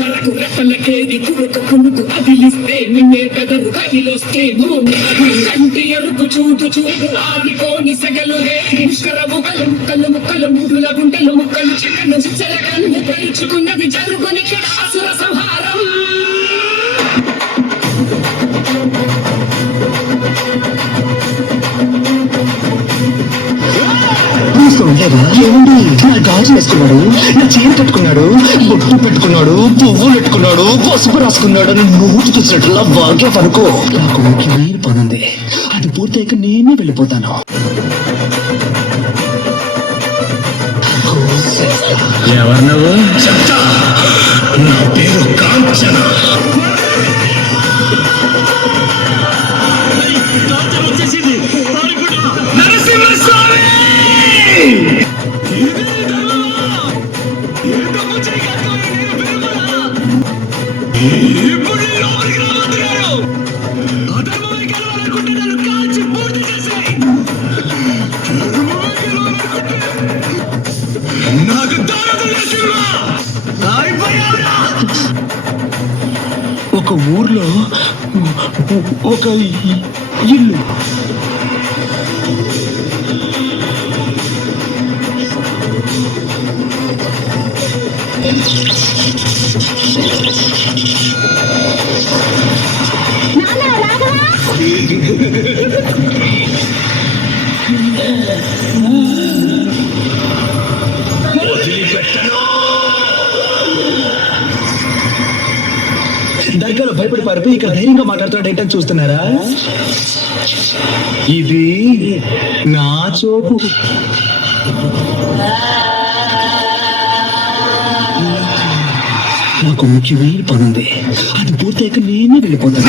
వరకు రెప్పలకేది కురుకు కునుకు అదిలిస్తే నిన్నే పెదరు కదిలొస్తే కంటి ఎరుపు చూటు చూడు ఆగిపోని సెగలు ముష్కర ముక్కలు ముక్కలు ముక్కలు మూడుల గుంటలు ముక్కలు చిక్కను చెలగన్ను పెంచుకున్నది జరుగుని అసుర సంహారం. ఏమండి నా గాజు వేసుకున్నాడు, నా చీర కట్టుకున్నాడు, బొట్టు పెట్టుకున్నాడు, పువ్వులు పెట్టుకున్నాడు, పసుపు రాసుకున్నాడు అని నోటు చూసినట్లా బాగా పనుకో. నాకు ముఖ్యమైన పని ఉంది, అది పూర్తయ్యాక నేనే వెళ్ళిపోతాను. ఎవరు నువ్వు? నా పేరు కాంచన. ఒక ఊర్లో ఒక ఇల్లు. దగ్గర భయపడి పారిపోయి ఇక్కడ ధైర్యంగా మాట్లాడుతున్నాడు ఏంటని చూస్తున్నారా? ఇది నా చోపు. నాకు ముఖ్యమైన పని ఉంది, అది పూర్తయ్యాక నేనే వెళ్ళిపోతాను.